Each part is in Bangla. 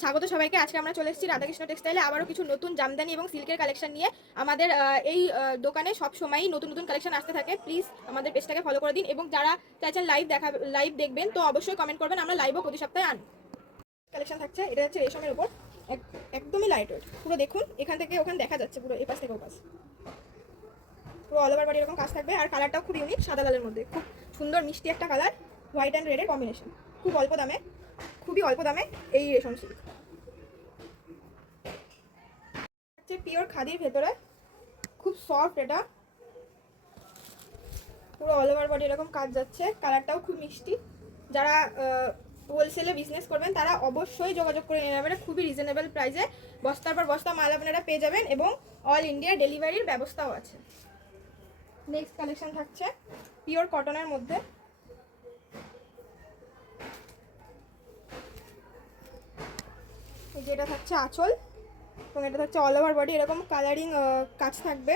স্বাগত সবাইকে। আজকে আমরা চলে এসেছি রাধাকৃষ্ণ টেক্সটাইলে আবারও কিছু নতুন জামদানি এবং সিল্কের কালেকশন নিয়ে। আমাদের এই দোকানে সব সময়ই নতুন নতুন কালেকশন আসতে থাকে। প্লিজ আমাদের পেজটাকে ফলো করে দিন এবং যারা চাইছেন লাইভ দেখবেন তো অবশ্যই কমেন্ট করবেন, আমরা লাইভও প্রতি সপ্তাহে আনি। কালেকশন থাকছে, এটা হচ্ছে রেশমের উপর, একদমই লাইট ওয়েট। পুরো দেখুন, এখান থেকে ওখানে দেখা যাচ্ছে, পুরো এপাশ থেকে ওপাশ পুরো অল ওভার বডি এরকম কাজ থাকবে। আর কালারটাও খুব ইউনিক, সাদা লালের মধ্যে খুব সুন্দর মিষ্টি একটা কালার, হোয়াইট অ্যান্ড রেডের কম্বিনেশন। খুব অল্প দামে, খুবই অল্প দামে এই রেশম সিল্ক হচ্ছে পিওর খাদির ভেতরে, খুব সফট। এটা পুরো অল ওভার বডি এরকম কাজ যাচ্ছে, কালারটাও খুব মিষ্টি। যারা হোলসেলে বিজনেস করবেন তারা অবশ্যই যোগাযোগ করে নিয়ে নেবেন, খুবই রিজনেবল প্রাইসে বস্তার পর বস্তা মাল আপনারা পেয়ে যাবেন এবং অল ইন্ডিয়া ডেলিভারির ব্যবস্থাও আছে। নেক্সট কালেকশন থাকছে পিওর কটনের মধ্যে, যেটা থাকছে আঁচল এবং এটা থাকছে অল ওভার বডি এরকম কালারিং কাজ থাকবে।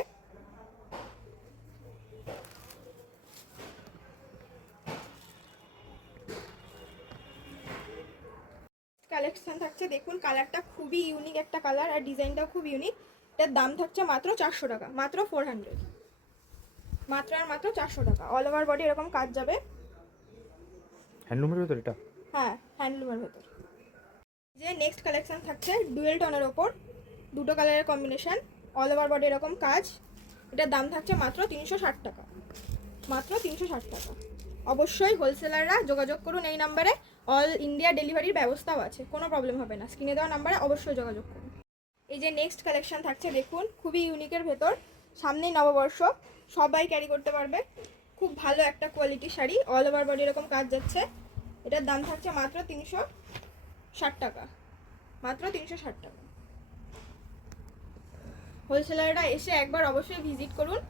কালেকশন থাকছে, দেখুন কালারটা খুবই ইউনিক একটা কালার আর ডিজাইনটাও খুব ইউনিক। এটার দাম থাকছে মাত্র 400 টাকা, মাত্র 400, মাত্র আর মাত্র 400 টাকা। অল ওভার বডি এরকম কাজ যাবে, হ্যান্ডলুমের ভেতর এটা। হ্যাঁ হ্যান্ডলুমের ভেতর। যে নেক্সট কালেকশন থাকছে ডুয়েল টোনের ওপর, দুটো কালারের কম্বিনেশন, অল ওভার বডি এরকম কাজ। এটার দাম থাকছে মাত্র 360 টাকা, মাত্র 360 টাকা। অবশ্যই হোলসেলাররা যোগাযোগ করুন এই নাম্বারে, অল ইন্ডিয়া ডেলিভারির ব্যবস্থাও আছে, কোনো প্রবলেম হবে না। স্ক্রিনে দেওয়া নাম্বারে অবশ্যই যোগাযোগ করুন। এই যে নেক্সট কালেকশন থাকছে, দেখুন খুবই ইউনিকের ভেতর, সামনেই নববর্ষ, সবাই ক্যারি করতে পারবে। খুব ভালো একটা কোয়ালিটির শাড়ি, অল ওভার বডি এরকম কাজ যাচ্ছে। এটার দাম থাকছে মাত্র 360 টাকা, মাত্র 360 টাকা। হোলসেলাররা এসে একবার অবশ্যই ভিজিট করুন,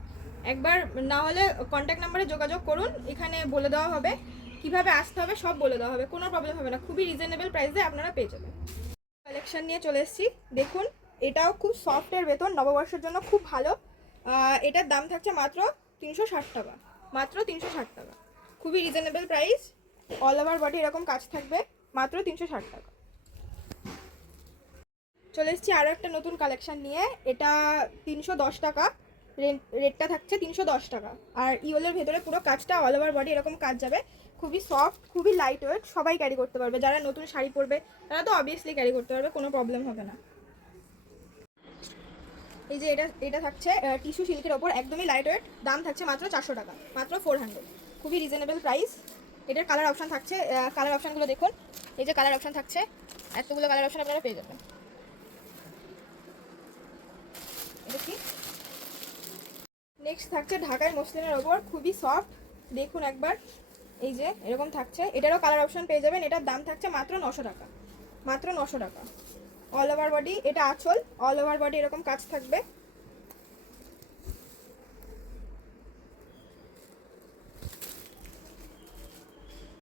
একবার না হলে কন্ট্যাক্ট নাম্বারে যোগাযোগ করুন, এখানে বলে দেওয়া হবে কিভাবে আসতে হবে, সব বলে দেওয়া হবে, কোনো প্রবলেম হবে না। খুবই রিজনেবল প্রাইসে আপনারা পেয়ে যাবেন। কালেকশন নিয়ে চলে এসেছি, দেখুন এটাও খুব সফটের ভেতর, নববর্ষের জন্য খুব ভালো। এটার দাম থাকছে মাত্র 360 টাকা, মাত্র 360 টাকা, খুবই reasonable price. All over body এরকম কাজ থাকবে, মাত্র 360 টাকা। চলে এসেছি আরও একটা নতুন কালেকশন নিয়ে, এটা 310 টাকা, রেটটা থাকছে 310 টাকা। আর ইওলের ভেতরে পুরো কাজটা অল ওভার বডি এরকম কাজ যাবে, খুবই সফট, খুবই লাইট ওয়েট, সবাই ক্যারি করতে পারবে। যারা নতুন শাড়ি পরবে তারা তো অবভিয়াসলি ক্যারি করতে পারবে, কোনো প্রবলেম হবে না। এই যে এটা থাকছে টিস্যু সিল্কের ওপর, একদমই লাইট ওয়েট, দাম থাকছে মাত্র 400 টাকা, মাত্র 400, খুবই রিজনেবল প্রাইস। এটার কালার অপশান থাকছে, কালার অপশানগুলো দেখুন, এই যে কালার অপশান থাকছে, এতগুলো কালার অপশান আপনারা পেয়ে যাবেন। দেখি নেক্সট থাকছে ঢাকাই মসলিনের ওপর, খুবই সফট, দেখুন একবার, এই যে এরকম থাকছে। এটারও কালার অপশন পেয়ে যাবেন। এটার দাম থাকছে মাত্র 900 টাকা, মাত্র 900 টাকা। অল ওভার বডি, এটা আঁচল, অল ওভার বডি এরকম কাজ থাকবে।